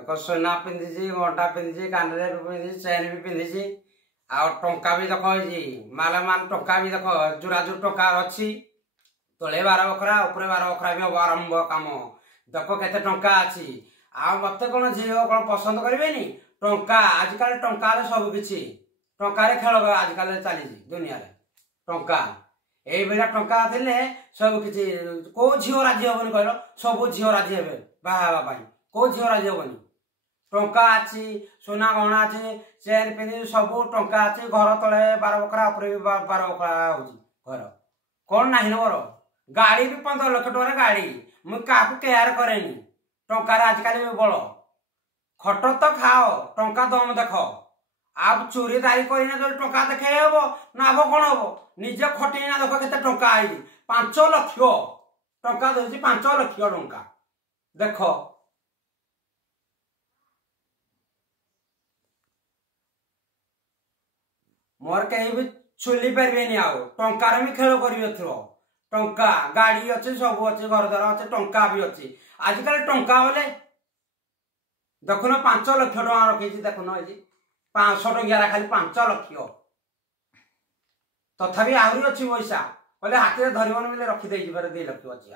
देख सोना पिंधि घंटा पिंधि कान पिंधि चेन भी पिंधि टंका भी देख माल माल टंका भी देख जुराजुर टंका अच्छी तले 12 बखरा ऊपर 12 बखरा भी हम आरंभ कम देख केते टंका अच्छी आ मत कौन झील कौन पसंद करेनि टंका आजिकल टंका सब किछि टंकार खेल आजिकल चली दुनिया टंका यही भाया टंका थे सब किछि को झील राजी हेनी कहल सब झील राजी हे बाहा को झील राजी हेनी टंका अच्छी सोना गहना अच्छी चेन पिंधि सब टंका अच्छी घर तले 12 बखरा ऊपर भी 12 बखरा हो घर कौन ना मोर गाड़ी भी 15 लाख टकर गाड़ी मुझे क्या केयर करेनि टंकार आजिकल भी बल खट तो खाओ टंका दम देख आप चोरी दारी करना जो टंका देखे हम ना हम कौन हम निजे खटिना देख के टंका आई 5 लाख टंका दूसरी 5 लाख टंका देख मोर कहीं भी छुली पारे टंकार भी खेल कर टंका गाड़ी अच्छे सब अच्छे घर द्वार अच्छे टंका भी अच्छी आजिकल टंका बोले देखुन 5 लाख टका रखी देखुन 500 टंकिया खाली 5 लाख तथापि आहरी अच्छी पैसा बोले हाथ में धरबन बोले रखीदे 2 लाख अच्छी